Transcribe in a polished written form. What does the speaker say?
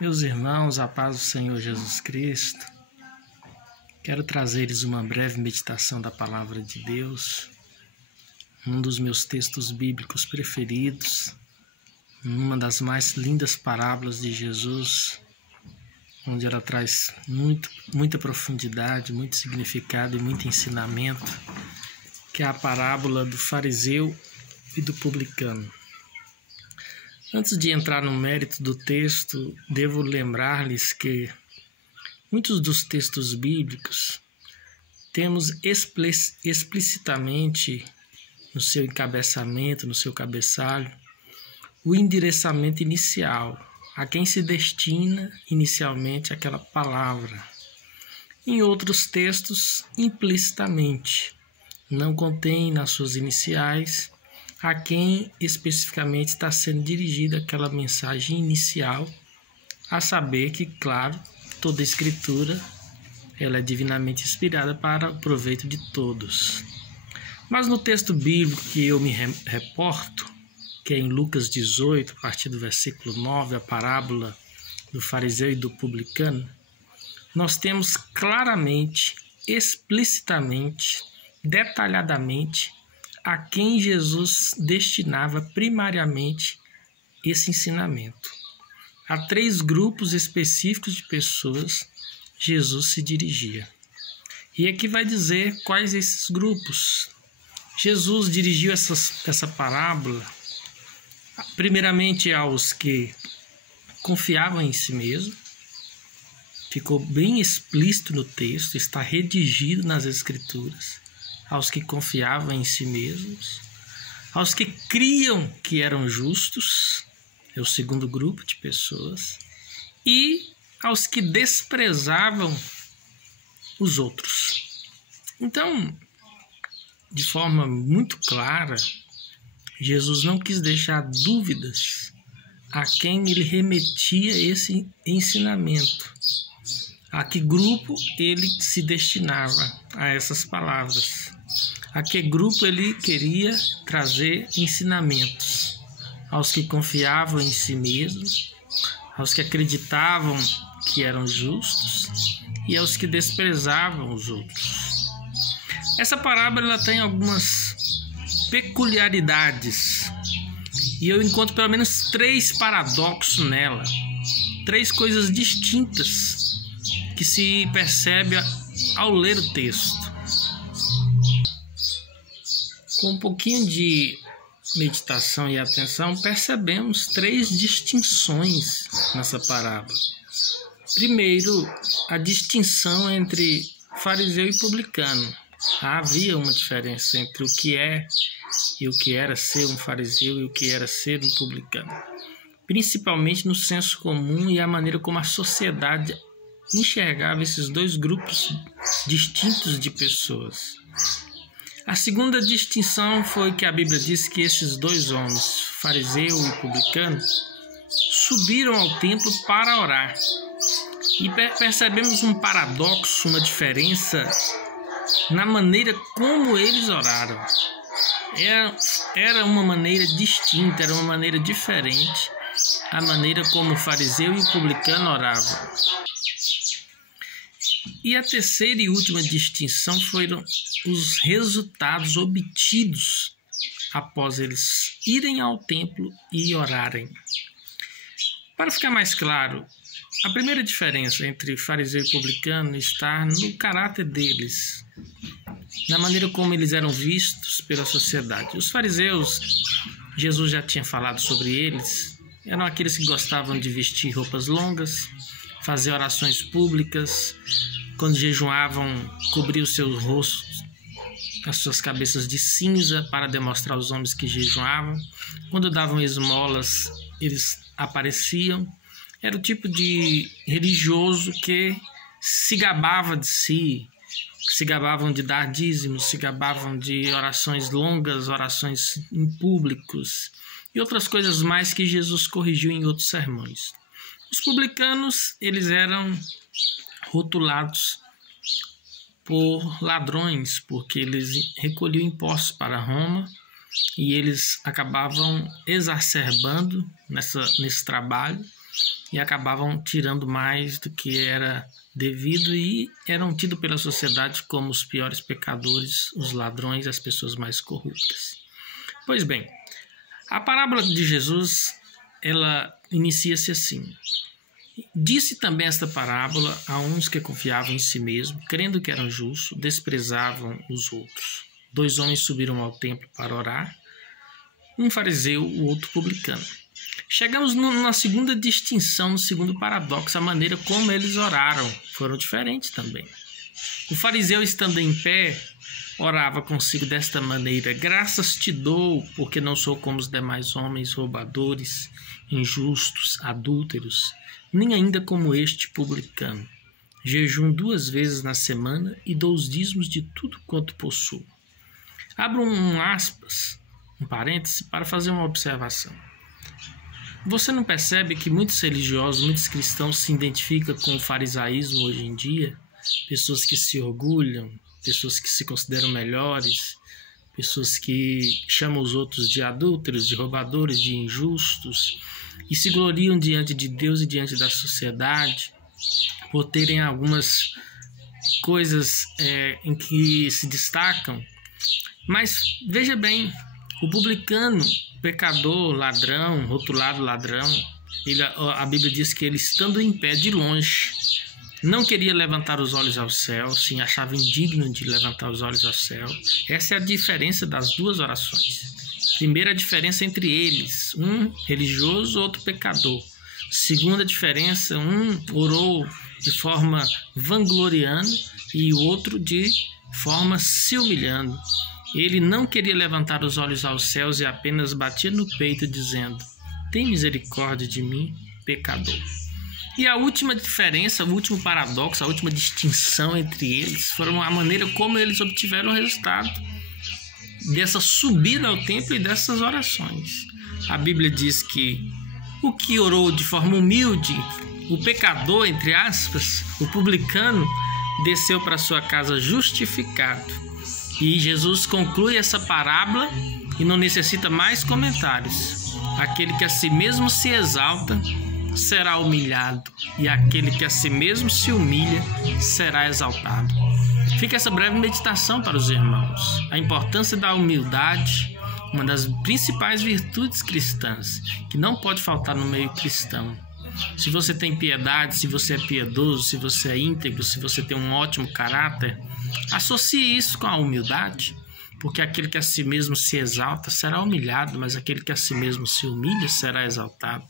Meus irmãos, a paz do Senhor Jesus Cristo, quero trazer-lhes uma breve meditação da Palavra de Deus, um dos meus textos bíblicos preferidos, uma das mais lindas parábolas de Jesus, onde ela traz muita profundidade, muito significado e muito ensinamento, que é a parábola do fariseu e do publicano. Antes de entrar no mérito do texto, devo lembrar-lhes que muitos dos textos bíblicos temos explicitamente no seu encabeçamento, no seu cabeçalho, o endereçamento inicial, a quem se destina inicialmente aquela palavra. Em outros textos, implicitamente, não contém nas suas iniciais a quem especificamente está sendo dirigida aquela mensagem inicial, a saber que, claro, toda a Escritura ela é divinamente inspirada para o proveito de todos. Mas no texto bíblico que eu me reporto, que é em Lucas 18, a partir do versículo 9, a parábola do fariseu e do publicano, nós temos claramente, explicitamente, detalhadamente, a quem Jesus destinava primariamente esse ensinamento. A 3 grupos específicos de pessoas Jesus se dirigia. E aqui vai dizer quais esses grupos. Jesus dirigiu essa parábola primeiramente aos que confiavam em si mesmo. Ficou bem explícito no texto, está redigido nas Escrituras. Aos que confiavam em si mesmos, aos que criam que eram justos, é o segundo grupo de pessoas, e aos que desprezavam os outros. Então, de forma muito clara, Jesus não quis deixar dúvidas a quem ele remetia esse ensinamento, a que grupo ele se destinava a essas palavras. A que grupo ele queria trazer ensinamentos? Aos que confiavam em si mesmos, aos que acreditavam que eram justos e aos que desprezavam os outros. Essa parábola ela tem algumas peculiaridades e eu encontro pelo menos 3 paradoxos nela, 3 coisas distintas que se percebe ao ler o texto. Com um pouquinho de meditação e atenção, percebemos 3 distinções nessa parábola. Primeiro, a distinção entre fariseu e publicano. Havia uma diferença entre o que é e o que era ser um fariseu e o que era ser um publicano. Principalmente no senso comum e a maneira como a sociedade enxergava esses 2 grupos distintos de pessoas. A segunda distinção foi que a Bíblia diz que esses 2 homens, fariseu e publicano, subiram ao templo para orar. E percebemos um paradoxo, uma diferença na maneira como eles oraram. Era uma maneira distinta, era uma maneira diferente a maneira como o fariseu e o publicano oravam. E a terceira e última distinção foram os resultados obtidos após eles irem ao templo e orarem. Para ficar mais claro, a primeira diferença entre fariseu e publicano está no caráter deles, na maneira como eles eram vistos pela sociedade. Os fariseus, Jesus já tinha falado sobre eles, eram aqueles que gostavam de vestir roupas longas, fazer orações públicas, quando jejuavam, cobriam os seus rostos, as suas cabeças de cinza para demonstrar aos homens que jejuavam. Quando davam esmolas, eles apareciam. Era o tipo de religioso que se gabava de si, se gabavam de dar dízimos, se gabavam de orações longas, orações em públicos e outras coisas mais que Jesus corrigiu em outros sermões. Os publicanos, eles eram rotulados por ladrões, porque eles recolhiam impostos para Roma e eles acabavam exacerbando nesse trabalho e acabavam tirando mais do que era devido e eram tidos pela sociedade como os piores pecadores, os ladrões, as pessoas mais corruptas. Pois bem, a parábola de Jesus, ela inicia-se assim: disse também esta parábola a uns que confiavam em si mesmos, crendo que eram justos, desprezavam os outros. 2 homens subiram ao templo para orar, um fariseu, o outro publicano. Chegamos na segunda distinção, no segundo paradoxo, a maneira como eles oraram foram diferentes também. O fariseu, estando em pé, orava consigo desta maneira: graças te dou, porque não sou como os demais homens, roubadores, injustos, adúlteros, nem ainda como este publicano. Jejum 2 vezes na semana e dou os dízimos de tudo quanto possuo. Abro um parêntese para fazer uma observação. Você não percebe que muitos religiosos, muitos cristãos se identificam com o farisaísmo hoje em dia? Pessoas que se orgulham, pessoas que se consideram melhores, pessoas que chamam os outros de adúlteros, de roubadores, de injustos, e se gloriam diante de Deus e diante da sociedade por terem algumas coisas em que se destacam. Mas veja bem, o publicano, pecador, ladrão, rotulado ladrão, a Bíblia diz que ele, estando em pé de longe, não queria levantar os olhos ao céu, se achava indigno de levantar os olhos ao céu. Essa é a diferença das duas orações. Primeira diferença entre eles, um religioso, outro pecador. Segunda diferença, um orou de forma vangloriando e o outro de forma se humilhando. Ele não queria levantar os olhos aos céus e apenas batia no peito dizendo: tem misericórdia de mim, pecador. E a última diferença, o último paradoxo, a última distinção entre eles foram a maneira como eles obtiveram o resultado dessa subida ao templo e dessas orações. A Bíblia diz que o que orou de forma humilde, o pecador, entre aspas, o publicano, desceu para sua casa justificado. E Jesus conclui essa parábola e não necessita mais comentários. Aquele que a si mesmo se exalta será humilhado, e aquele que a si mesmo se humilha será exaltado. Fica essa breve meditação para os irmãos. A importância da humildade, uma das principais virtudes cristãs, que não pode faltar no meio cristão. Se você tem piedade, se você é piedoso, se você é íntegro, se você tem um ótimo caráter, associe isso com a humildade, porque aquele que a si mesmo se exalta será humilhado, mas aquele que a si mesmo se humilha será exaltado.